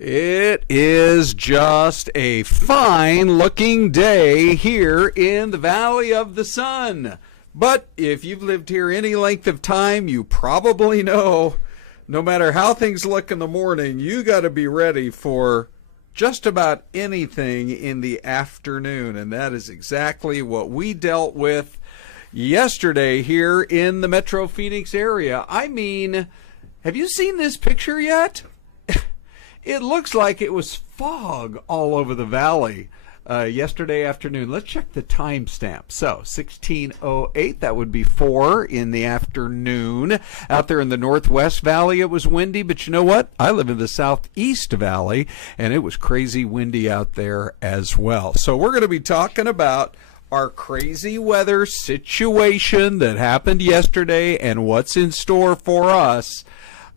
It is just a fine-looking day here in the Valley of the Sun. But if you've lived here any length of time, you probably know no matter how things look in the morning, you got to be ready for just about anything in the afternoon. And that is exactly what we dealt with yesterday here in the Metro Phoenix area. I mean, have you seen this picture yet? It looks like it was fog all over the valley yesterday afternoon. Let's check the timestamp. So 16:08, that would be 4 in the afternoon. Out there in the Northwest Valley, it was windy, but you know what? I live in the Southeast Valley, and it was crazy windy out there as well. So we're going to be talking about our crazy weather situation that happened yesterday and what's in store for us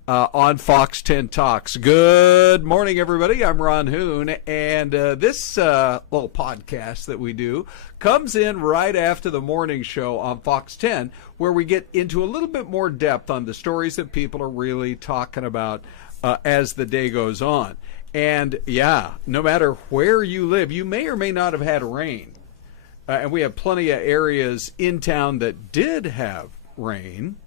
on Fox 10 Talks. Good morning, everybody. I'm Ron Hoon, and this little podcast that we do comes in right after the morning show on Fox 10, where we get into a little bit more depth on the stories that people are really talking about as the day goes on. And yeah, no matter where you live, you may or may not have had rain. And we have plenty of areas in town that did have rain.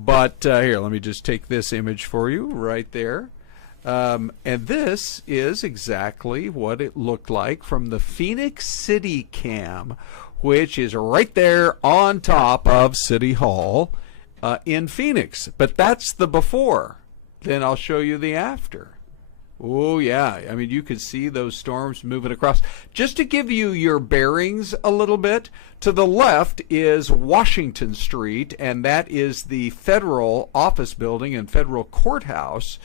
But here, let me just take this image for you right there. And this is exactly what it looked like from the Phoenix City Cam, which is right there on top of City Hall in Phoenix. But that's the before. Then I'll show you the after. Oh, yeah. I mean, you could see those storms moving across. Just to give you your bearings a little bit, to the left is Washington Street, and that is the federal office building and federal courthouse.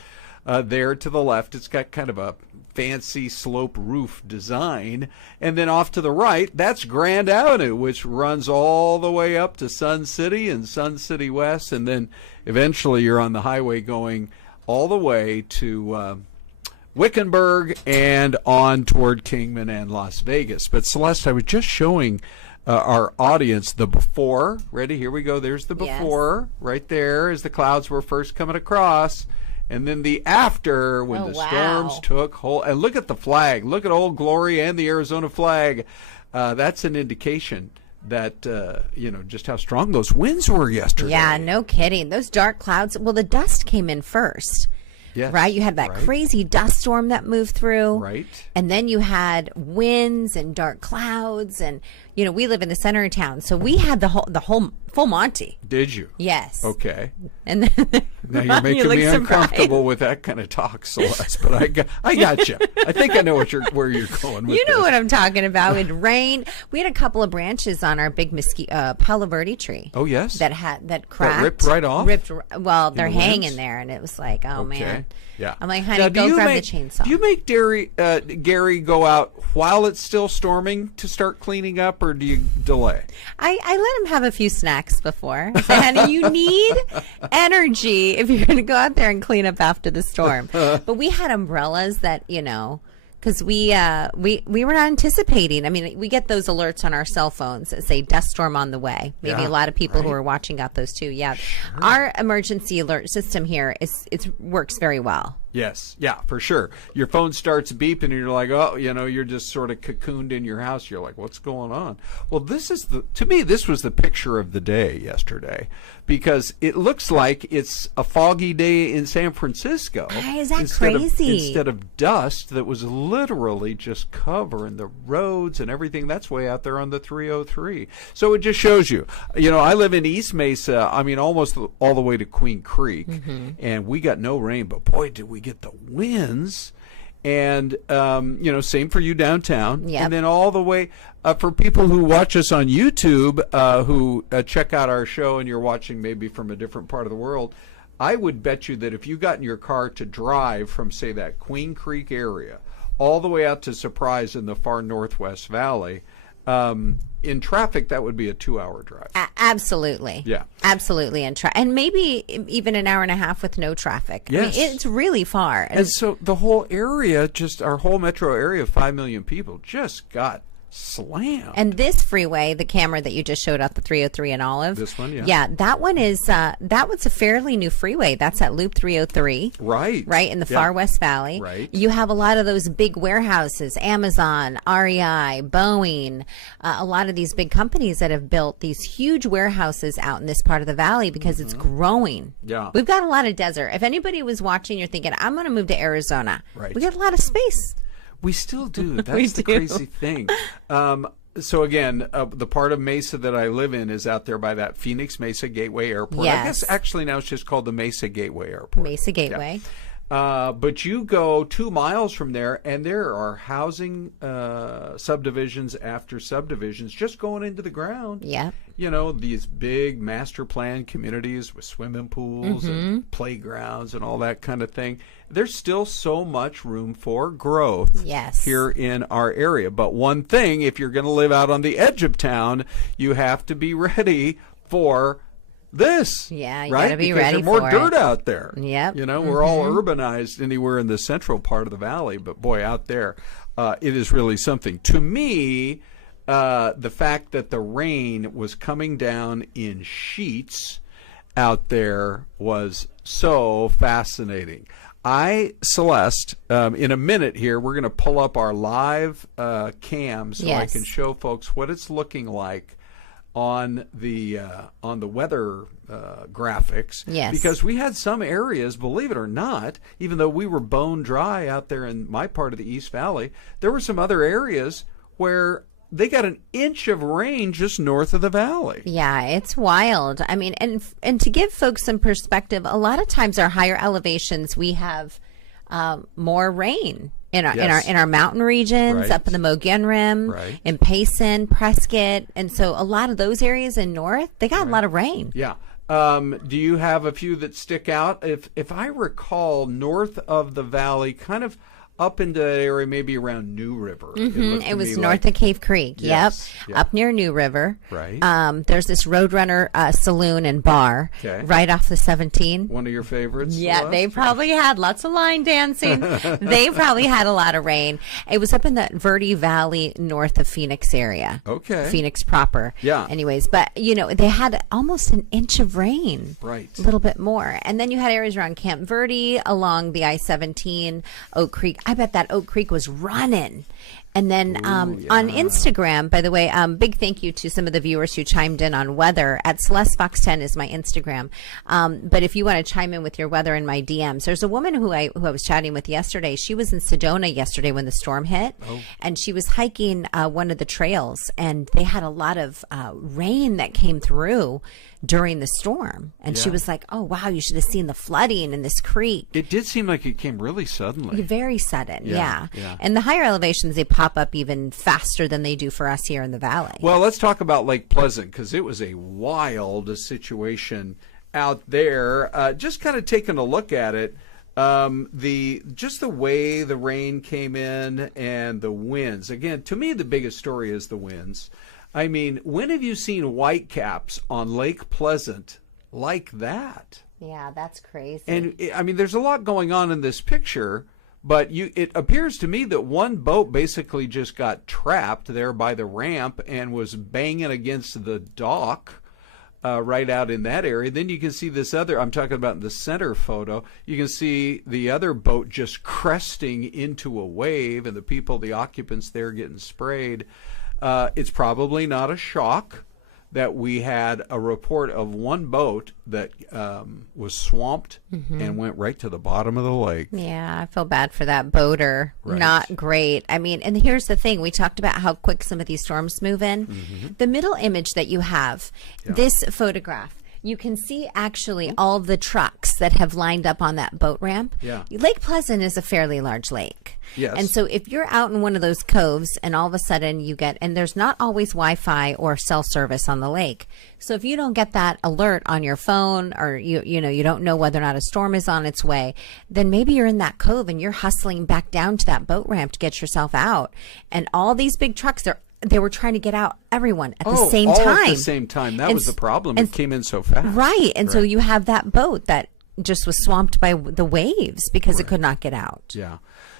There to the left, it's got kind of a fancy slope roof design. And then off to the right, that's Grand Avenue, which runs all the way up to Sun City and Sun City West. And then eventually you're on the highway going all the way to Wickenburg and on toward Kingman and Las Vegas. But Celeste, I was just showing our audience the before. Ready? Here we go. There's the before. Yes. Right there as the clouds were first coming across. And then the after when the storms took hold. And look at the flag. Look at Old Glory and the Arizona flag. That's an indication that, just how strong those winds were yesterday. Yeah, no kidding. Those dark clouds. Well, the dust came in first. Yes, right? You had that crazy dust storm that moved through. Right. And then you had winds and dark clouds. And, we live in the center of town. So we had the whole full Monty. Did you? Yes. Okay. And then now you're making me uncomfortable with that kind of talk, Celeste. But I got you. I think I know where you're going with You know this. what I'm talking about. It rained. We had a couple of branches on our big Palo Verde tree. Oh, yes? That cracked. That ripped right off? Well, they're hanging winds? there. And it was like, oh, okay. man. Yeah. I'm like, honey, go grab the chainsaw. Do you make Gary go out while it's still storming to start cleaning up, or do you delay? I let him have a few snacks before. I say, honey, you need energy if you're going to go out there and clean up after the storm. But we had umbrellas that, because we were not anticipating. I mean, we get those alerts on our cell phones that say dust storm on the way. Maybe a lot of people who are watching got those too. Yeah, sure. Our emergency alert system here works very well. Yes, yeah, for sure. Your phone starts beeping and you're like, oh, you're just sort of cocooned in your house. You're like, what's going on? Well, to me, this was the picture of the day yesterday, because it looks like it's a foggy day in San Francisco. Is that crazy? Instead of dust that was literally just covering the roads and everything. That's way out there on the 303. So it just shows you, I live in East Mesa, almost all the way to Queen Creek, and we got no rain, but boy, did we get the winds. And same for you downtown. Yep. And then all the way for people who watch us on YouTube, who check out our show, and you're watching maybe from a different part of the world, I would bet you that if you got in your car to drive from, say, that Queen Creek area all the way out to Surprise in the far Northwest Valley, in traffic, that would be a 2-hour drive. Absolutely. Yeah. Absolutely. And maybe even an hour and a half with no traffic. Yes. I mean, it's really far. And so the whole area, our whole metro area of 5 million people just got Slam. And this freeway, the camera that you just showed out, the 303 in Olive. This one, yeah. Yeah, that one is, that one's a fairly new freeway. That's at Loop 303. Right. Right, in the far West Valley. Right. You have a lot of those big warehouses, Amazon, REI, Boeing, a lot of these big companies that have built these huge warehouses out in this part of the valley because it's growing. Yeah. We've got a lot of desert. If anybody was watching, you're thinking, I'm going to move to Arizona. Right. We got a lot of space. We still do. That's the crazy thing. So again, the part of Mesa that I live in is out there by that Phoenix Mesa Gateway Airport. Yes. I guess actually now it's just called the Mesa Gateway Airport. Mesa Gateway. Yeah. But you go 2 miles from there, and there are housing subdivisions after subdivisions just going into the ground. Yeah. You know, these big master plan communities with swimming pools and playgrounds and all that kind of thing. There's still so much room for growth here in our area. But one thing, if you're going to live out on the edge of town, you have to be ready for this. Yeah, you right? gotta be because ready there's more for dirt it. out there. Yep. You know, we're all urbanized anywhere in the central part of the valley, but boy, out there, it is really something. To me, the fact that the rain was coming down in sheets out there was so fascinating. Celeste, in a minute here, we're going to pull up our live cam so I can show folks what it's looking like on the weather graphics. Yes. Because we had some areas, believe it or not, even though we were bone dry out there in my part of the East Valley, there were some other areas where they got an inch of rain just north of the valley. Yeah, it's wild. I mean, and to give folks some perspective, a lot of times our higher elevations, we have more rain in our mountain regions, up in the Mogollon Rim, in Payson, Prescott, and so a lot of those areas in north, they got a lot of rain. Yeah. Do you have a few that stick out? If I recall, north of the valley, kind of up into that area, maybe around New River. It was north of Cave Creek. Yes. Yep. Up near New River. Right. There's this Roadrunner saloon and bar right off the 17. One of your favorites? Yeah, Celeste? they probably had lots of line dancing. They probably had a lot of rain. It was up in the Verde Valley north of Phoenix area. Okay. Phoenix proper. Yeah. Anyways, but, you know, they had almost an inch of rain. Right. A little bit more. And then you had areas around Camp Verde, along the I-17, Oak Creek. I bet that Oak Creek was running. And then on Instagram, by the way, big thank you to some of the viewers who chimed in on weather. At Celeste Fox 10 is my Instagram. But if you want to chime in with your weather in my DMs, there's a woman who I was chatting with yesterday. She was in Sedona yesterday when the storm hit, and she was hiking one of the trails, and they had a lot of rain that came through during the storm. And she was like, oh, wow, you should have seen the flooding in this creek. It did seem like it came really suddenly. Very sudden, Yeah. And the higher elevations, they pop up even faster than they do for us here in the valley. Well, let's talk about Lake Pleasant, because it was a wild situation out there. Just kind of taking a look at it, just the way the rain came in and the winds. Again, to me, the biggest story is the winds. I mean, when have you seen whitecaps on Lake Pleasant like that? Yeah, that's crazy. And I mean, there's a lot going on in this picture, but it appears to me that one boat basically just got trapped there by the ramp and was banging against the dock right out in that area. Then you can see this other, I'm talking about in the center photo, you can see the other boat just cresting into a wave, and the occupants there getting sprayed. It's probably not a shock that we had a report of one boat that was swamped and went right to the bottom of the lake. Yeah, I feel bad for that boater. Not great. I mean, and here's the thing. We talked about how quick some of these storms move in. The middle image that you have, this photograph, you can see actually all the trucks that have lined up on that boat ramp. Lake Pleasant is a fairly large lake. Yes. And so if you're out in one of those coves and all of a sudden you get, and there's not always Wi-Fi or cell service on the lake. So if you don't get that alert on your phone, or you don't know whether or not a storm is on its way, then maybe you're in that cove and you're hustling back down to that boat ramp to get yourself out. And all these big trucks, they were trying to get out everyone at the same time. All at the same time. That was the problem. It came in so fast. Right. And so you have that boat that just was swamped by the waves because it could not get out. Yeah.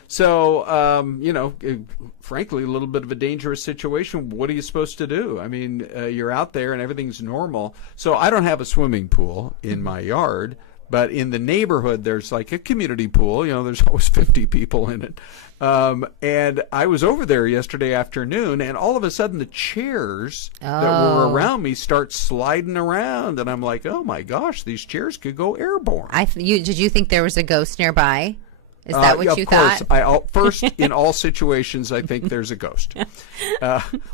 So, frankly, a little bit of a dangerous situation. What are you supposed to do? I mean, you're out there and everything's normal. So I don't have a swimming pool in my yard, but in the neighborhood, there's like a community pool. There's always 50 people in it. And I was over there yesterday afternoon, and all of a sudden the chairs that were around me start sliding around. And I'm like, oh, my gosh, these chairs could go airborne. Did you think there was a ghost nearby? Is that what you thought? Of course. First, in all situations, I think there's a ghost.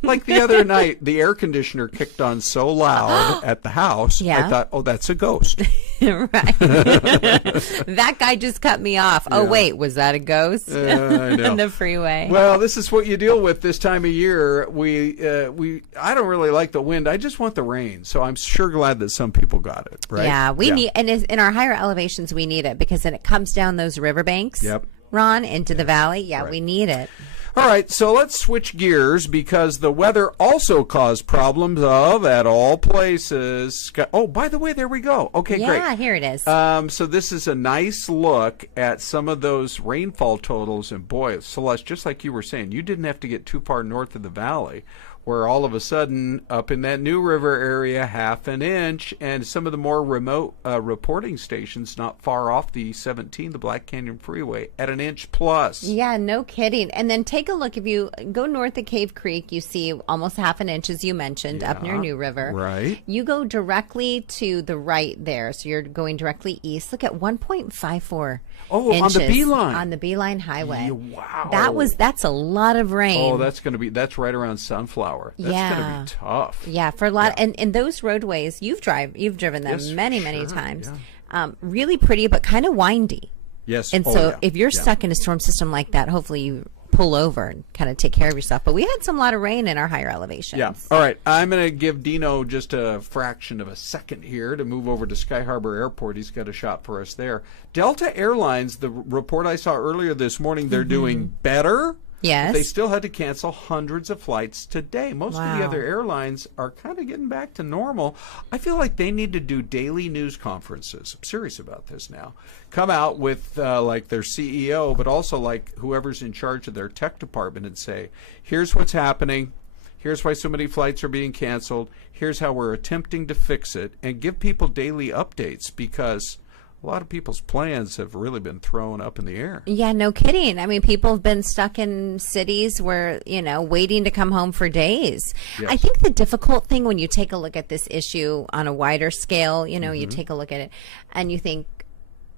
Like the other night, the air conditioner kicked on so loud at the house, I thought, oh, that's a ghost. Right. That guy just cut me off. Yeah. Oh, wait, was that a ghost? I know. On the freeway. Well, this is what you deal with this time of year. I don't really like the wind. I just want the rain. So I'm sure glad that some people got it, right? Yeah, we need, and in our higher elevations, we need it because then it comes down those riverbanks. Yep. Ron, into the valley. Yeah, right. We need it. All right, so let's switch gears because the weather also caused problems at all places. Oh, by the way, there we go. Okay, great. Yeah, here it is. So this is a nice look at some of those rainfall totals. And boy, Celeste, just like you were saying, you didn't have to get too far north of the valley where all of a sudden up in that New River area, half an inch, and some of the more remote reporting stations not far off the 17, the Black Canyon Freeway, at an inch plus. Yeah, no kidding. And then take a look. If you go north of Cave Creek, you see almost half an inch, as you mentioned, up near New River. Right. You go directly to the right there, so you're going directly east. Look at 1.54 inches. On the Beeline. On the Beeline Highway. Yeah, wow. That's a lot of rain. Oh, that's right around Sunflower. That's going to be tough. Yeah, for a lot. Yeah. And those roadways, you've driven them many times. Yeah. Really pretty, but kind of windy. Yes. And so if you're stuck in a storm system like that, hopefully you pull over and kind of take care of yourself. But we had some lot of rain in our higher elevations. Yeah. All right. I'm going to give Dino just a fraction of a second here to move over to Sky Harbor Airport. He's got a shot for us there. Delta Airlines, the report I saw earlier this morning, they're doing better. Yes. They still had to cancel hundreds of flights today. Most of the other airlines are kind of getting back to normal. I feel like they need to do daily news conferences. I'm serious about this now. Come out with like their CEO, but also like whoever's in charge of their tech department and say, here's what's happening. Here's why so many flights are being canceled. Here's how we're attempting to fix it, and give people daily updates because a lot of people's plans have really been thrown up in the air. Yeah, no kidding. I mean, people have been stuck in cities where, waiting to come home for days. Yes. I think the difficult thing when you take a look at this issue on a wider scale, you take a look at it and you think,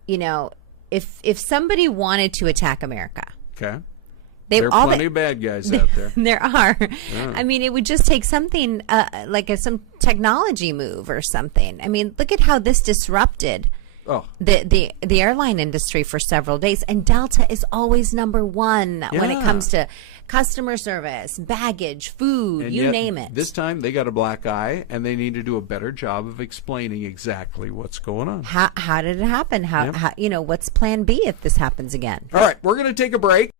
if somebody wanted to attack America. Okay. There are plenty of bad guys out there. There are. Yeah. I mean, it would just take something like some technology move or something. I mean, look at how this disrupted the airline industry for several days, and Delta is always number one when it comes to customer service, baggage, food, and you name it. This time they got a black eye, and they need to do a better job of explaining exactly what's going on. How did it happen? How what's plan B if this happens again? All right, we're going to take a break.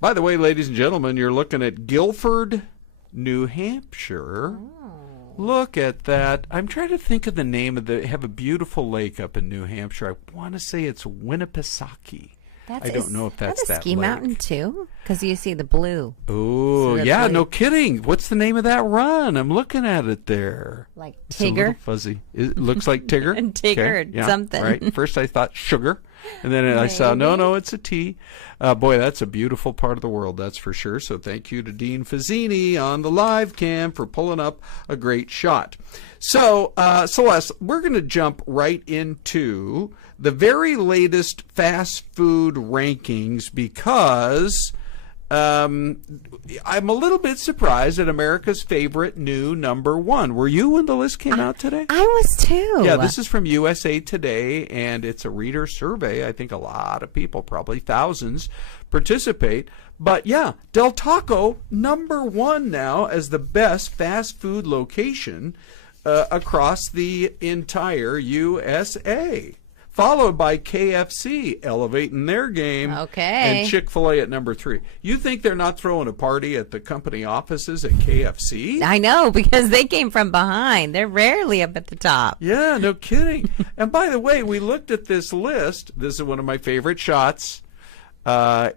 By the way, ladies and gentlemen, you're looking at Guilford, New Hampshire. Look at that. I'm trying to think of the name of the. Have a beautiful lake up in New Hampshire. I want to say it's Winnipesaukee. I don't know if that's that ski lake. mountain too, because you see the blue. Oh, yeah, no kidding. What's the name of that run? I'm looking at it there. Like It's a Tigger. little fuzzy. It looks like Tigger. And Tigger, yeah, something. Right. First I thought sugar, and then I saw no, it's a T. Boy, that's a beautiful part of the world, that's for sure. So thank you to Dean Fazzini on the live cam for pulling up a great shot. So, Celeste, we're going to jump right into the very latest fast food rankings because I'm a little bit surprised at America's favorite new number one. Were you when the list came out today? I was too. Yeah, this is from USA Today, and it's a reader survey. I think a lot of people, probably thousands, participate. But yeah, Del Taco, number one now as the best fast food location across the entire USA. Followed by KFC, elevating their game. Okay. And Chick-fil-A at number 3. You think they're not throwing a party at the company offices at KFC? I know, because they came from behind. They're rarely up at the top. Yeah, no kidding. And by the way, we looked at this list. This is one of my favorite shots. I'm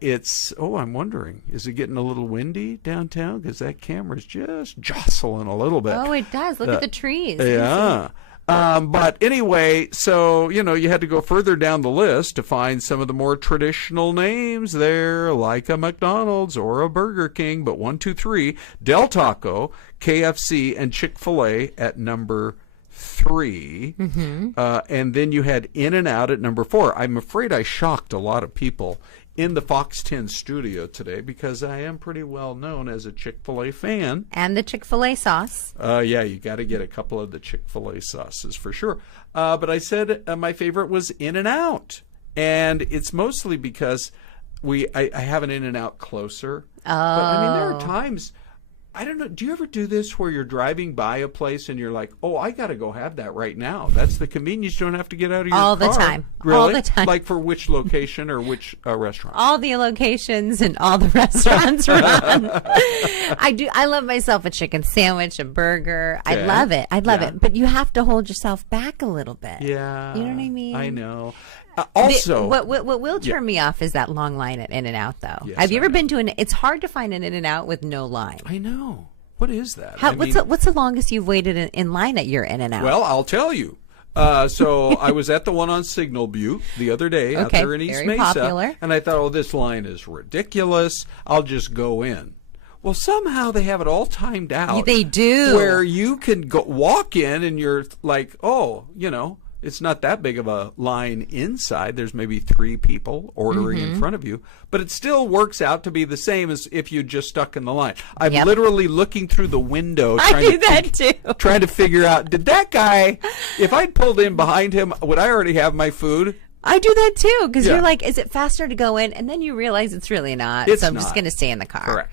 wondering, is it getting a little windy downtown? Because that camera's just jostling a little bit. Oh, it does. Look at the trees. Yeah. But anyway, so, you had to go further down the list to find some of the more traditional names there, like a McDonald's or a Burger King. But 1, 2, 3, Del Taco, KFC, and Chick-fil-A at number 3. Mm-hmm. And then you had In-N-Out at number 4. I'm afraid I shocked a lot of people in the Fox 10 studio today because I am pretty well known as a Chick-fil-A fan. And the Chick-fil-A sauce. Yeah, you got to get a couple of the Chick-fil-A sauces for sure. But I said my favorite was In-N-Out. And it's mostly because I have an In-N-Out closer. Oh. But I mean, there are times, I don't know, do you ever do this where you're driving by a place and you're like, oh, I got to go have that right now? That's the convenience. You don't have to get out of your car. All the time. Really? All the time. Like for which location or which restaurant? All the locations and all the restaurants run. I love myself a chicken sandwich, a burger. Okay. I love it. But you have to hold yourself back a little bit. Yeah. You know what I mean? I know. Also, what will turn me off is that long line at In-N-Out, though. Yes, Have you ever been to it's hard to find an In-N-Out with no line. I know. What is that? What's the longest you've waited in line at your In-N-Out? Well, I'll tell you. So I was at the one on Signal Butte the other day out there in East very Mesa, popular. and I thought, oh, this line is ridiculous. I'll just go in. Well, somehow they have it all timed out. They do. Where you can walk in and you're like, oh, it's not that big of a line inside. There's maybe 3 people ordering in front of you, but it still works out to be the same as if you just stuck in the line. I'm literally looking through the window trying to figure out, did that guy, if I'd pulled in behind him, would I already have my food? I do that too, because you're like, is it faster to go in? And then you realize it's really not. So I'm just going to stay in the car. Correct.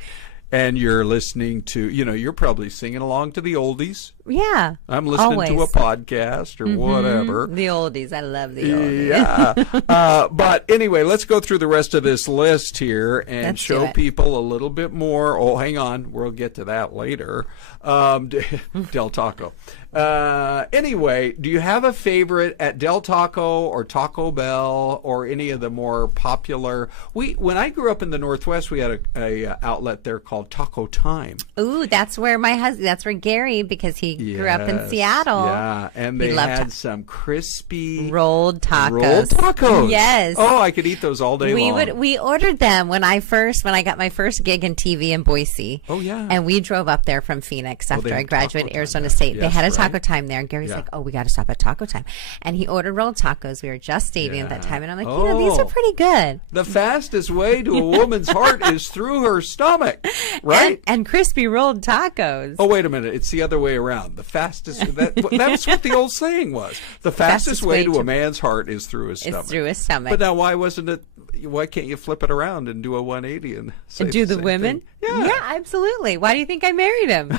And you're listening to, you're probably singing along to the oldies. Yeah. I'm listening to a podcast or whatever. The oldies. I love the oldies. Yeah. But anyway, let's go through the rest of this list here and Let's show do it. people a little bit more. Oh, hang on. We'll get to that later. Del Taco. Anyway, do you have a favorite at Del Taco or Taco Bell or any of the more popular? When I grew up in the Northwest, we had a outlet there called Taco Time. Ooh, that's where that's where Gary, because he grew up in Seattle. Yeah, and they had some crispy rolled tacos. Rolled tacos. Yes. Oh, I could eat those all day long. We ordered them when I got my first gig in TV in Boise. Oh yeah. And we drove up there from Phoenix after I graduated Arizona State. Yes, they had a Taco Time there, and Gary's like, "Oh, we got to stop at Taco Time," and he ordered rolled tacos. We were just starving at that time, and I'm like, these are pretty good. The fastest way to a woman's heart is through her stomach, right? And crispy rolled tacos. Oh, wait a minute. It's the other way around. The fastest, that's what the old saying was. The fastest way to a man's heart is through his stomach. It's through his stomach. But now why wasn't it, why can't you flip it around and do a 180 and say do the same women? thing? Yeah, absolutely. Why do you think I married him?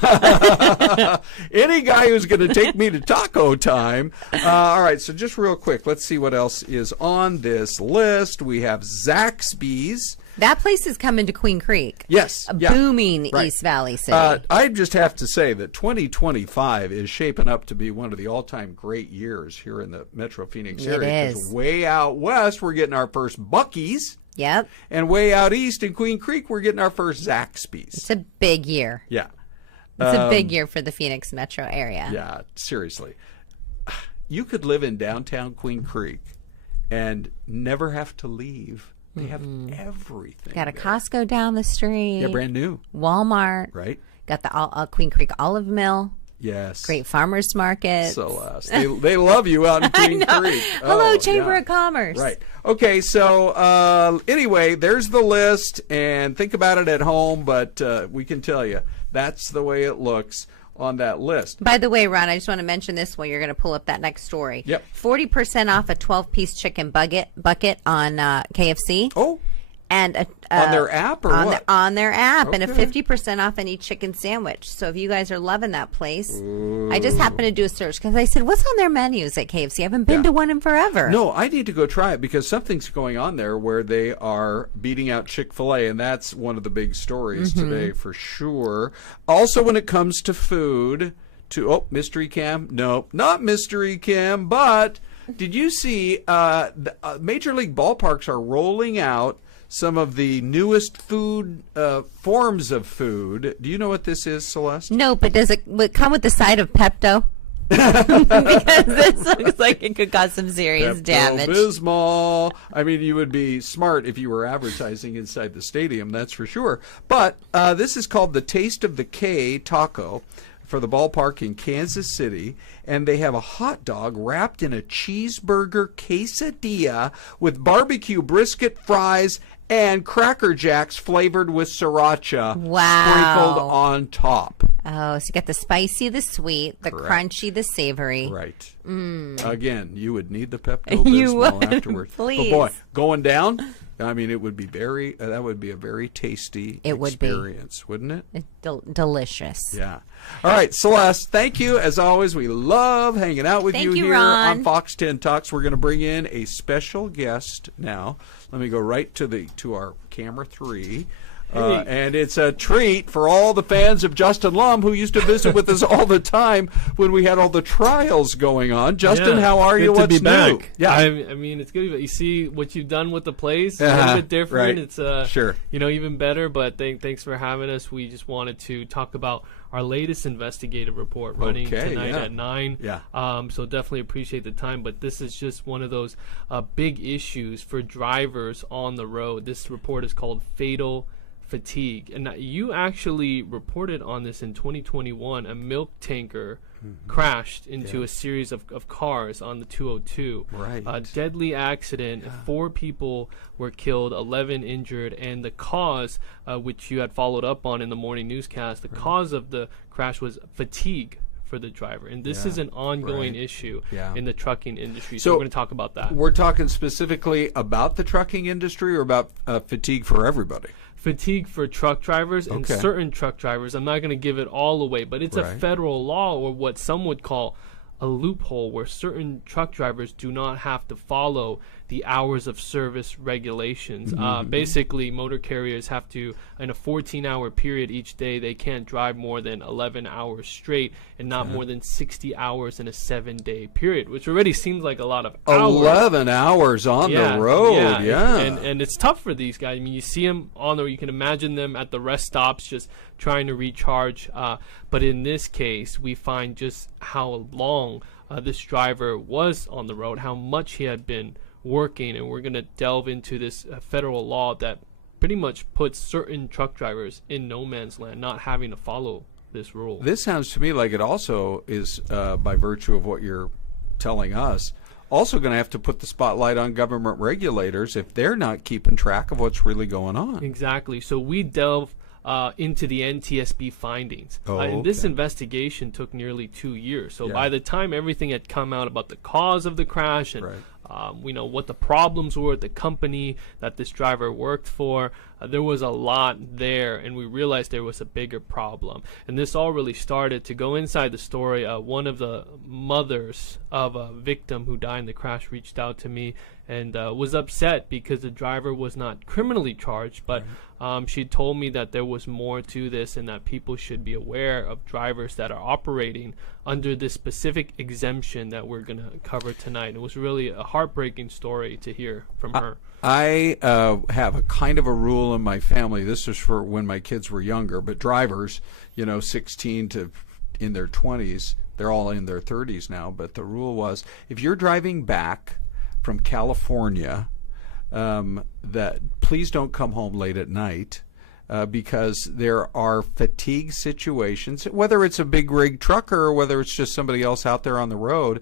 Any guy who's going to take me to taco time. All right, so just real quick, let's see what else is on this list. We have Zaxby's. That place is coming to Queen Creek. Yes. A booming East Valley city. I just have to say that 2025 is shaping up to be one of the all-time great years here in the Metro Phoenix area. It is. Way out west, we're getting our first Buc-ee's. Yep. And way out east in Queen Creek, we're getting our first Zaxby's. It's a big year. Yeah. It's a big year for the Phoenix metro area. Yeah, seriously. You could live in downtown Queen Creek and never have to leave. They have everything. Got a there. Costco down the street. Yeah, brand new. Walmart. Right. Got the Queen Creek Olive Mill. Yes. Great farmers market. Celeste. They love you out in Queen Creek. Hello, Chamber of Commerce. Right. Okay, so anyway, there's the list, and think about it at home, but we can tell you that's the way it looks on that list. By the way, Ron, I just want to mention this while you're going to pull up that next story. Yep. 40% off a 12-piece chicken bucket on KFC. Oh. And on their app or what? On their app, Okay. and a 50% off any chicken sandwich. So if you guys are loving that place, I just happened to do a search because I said, what's on their menus at KFC? I haven't been to one in forever. No, I need to go try it because something's going on there where they are beating out Chick-fil-A, and that's one of the big stories today for sure. Also, when it comes to food, Mystery Cam? No, not Mystery Cam, but did you see Major League Ballparks are rolling out some of the newest food forms of food. Do you know what this is, Celeste? No, but does it come with the side of Pepto? Because this looks like it could cause some serious damage. Pepto-Bismol. I mean, you would be smart if you were advertising inside the stadium, that's for sure. But this is called the Taste of the K Taco for the Ballpark in Kansas City, and they have a hot dog wrapped in a cheeseburger quesadilla with barbecue brisket fries and Cracker Jacks flavored with sriracha sprinkled on top. Oh, so you got the spicy, the sweet, the crunchy, the savory. Right. Again, you would need the Pepto-Bismol afterwards. Please. But boy, going down, I mean, it would be that would be a very tasty experience, wouldn't it? It's delicious. Yeah. All right, Celeste, thank you. As always, we love hanging out with you here Ron. on Fox 10 Talks. We're going to bring in a special guest now. Let me go right to our camera 3. And it's a treat for all the fans of Justin Lum, who used to visit with us all the time when we had all the trials going on. Justin, how are you? Good to be new? back. Yeah, I mean, it's good. You see what you've done with the place. A little bit different. Right. It's sure. Even better. But thanks for having us. We just wanted to talk about our latest investigative report running tonight at 9. Yeah. So definitely appreciate the time. But this is just one of those big issues for drivers on the road. This report is called Fatal Fatigue, and you actually reported on this in 2021. A milk tanker crashed into a series of cars on the 202. Right. A deadly accident. 4 people were killed, 11 injured, and the cause, which you had followed up on in the morning newscast, the cause of the crash was fatigue for the driver, and this is an ongoing issue in the trucking industry. So we're going to talk about that. We're talking specifically about the trucking industry or about fatigue for everybody? Fatigue for truck drivers and certain truck drivers. I'm not going to give it all away, but it's a federal law, or what some would call a loophole, where certain truck drivers do not have to follow the hours of service regulations. Basically, motor carriers have to, in a 14-hour period each day, they can't drive more than 11 hours straight and not more than 60 hours in a 7-day period, which already seems like a lot of hours. 11 hours on the road, And it's tough for these guys. I mean, you see them on the, you can imagine them at the rest stops just trying to recharge. But in this case, we find just how long this driver was on the road, how much he had been working, and we're going to delve into this federal law that pretty much puts certain truck drivers in no man's land, not having to follow this rule. This sounds to me like it also is, by virtue of what you're telling us, also going to have to put the spotlight on government regulators if they're not keeping track of what's really going on. Exactly. So we delve into the NTSB findings. And this investigation took nearly 2 years. So by the time everything had come out about the cause of the crash and what the problems were at the company that this driver worked for. There was a lot there, and we realized there was a bigger problem. And this all really started, to go inside the story, one of the mothers of a victim who died in the crash reached out to me and was upset because the driver was not criminally charged, but she told me that there was more to this and that people should be aware of drivers that are operating under this specific exemption that we're going to cover tonight. It was really a heartbreaking story to hear from her. I have a kind of a rule in my family. This is for when my kids were younger, but drivers, 16 to in their 20s, they're all in their 30s now, but the rule was, if you're driving back from California, that please don't come home late at night, because there are fatigue situations, whether it's a big rig trucker or whether it's just somebody else out there on the road.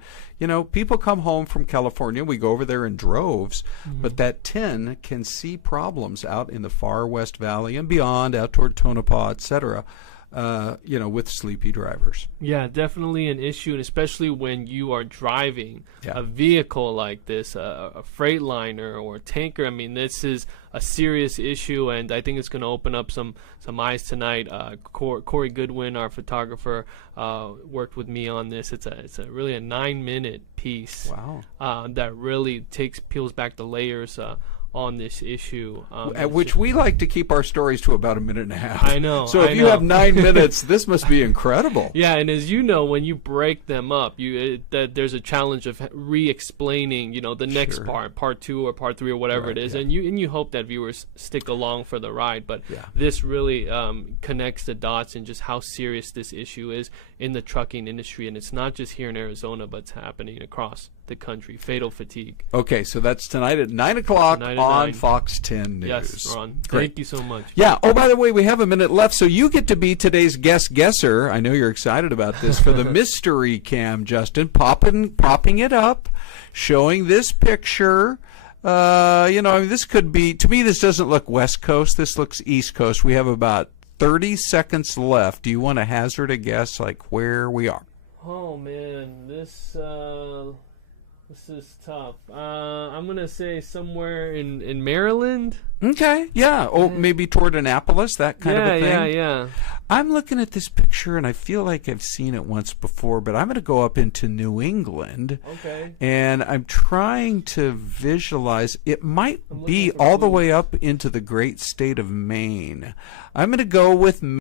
People come home from California, we go over there in droves, but that 10 can see problems out in the far West Valley and beyond, out toward Tonopah, etc., with sleepy drivers. Yeah, definitely an issue, and especially when you are driving a vehicle like this, a Freightliner or a tanker. I mean, this is a serious issue, and I think it's going to open up some eyes tonight. Corey Goodwin, our photographer, worked with me on this. It's really a 9-minute piece. Wow. That really peels back the layers on this issue. At which we like to keep our stories to about a minute and a half. I know. So if you have 9 minutes, this must be incredible. Yeah, and as you know, when you break them up, there's a challenge of re-explaining, the next part 2 or part 3 or whatever it is, and you hope that viewers stick along for the ride. But this really connects the dots in just how serious this issue is in the trucking industry, and it's not just here in Arizona, but it's happening across the country. Fatal fatigue. Okay, so that's tonight at 9 o'clock on Fox 10 News. Yes, Ron. Great. Thank you so much. Yeah. Oh, by the way, we have a minute left, so you get to be today's guest guesser. I know you're excited about this for the mystery cam, Justin. Popping it up, showing this picture. This could be, to me, this doesn't look West Coast. This looks East Coast. We have about 30 seconds left. Do you want to hazard a guess, like where we are? Oh man, this is tough. I'm gonna say somewhere in Maryland. Okay, yeah. Oh, maybe toward Annapolis, that kind of a thing. Yeah. I'm looking at this picture, and I feel like I've seen it once before, but I'm going to go up into New England. Okay. And I'm trying to visualize. It might be all the way up into the great state of Maine. I'm going to go with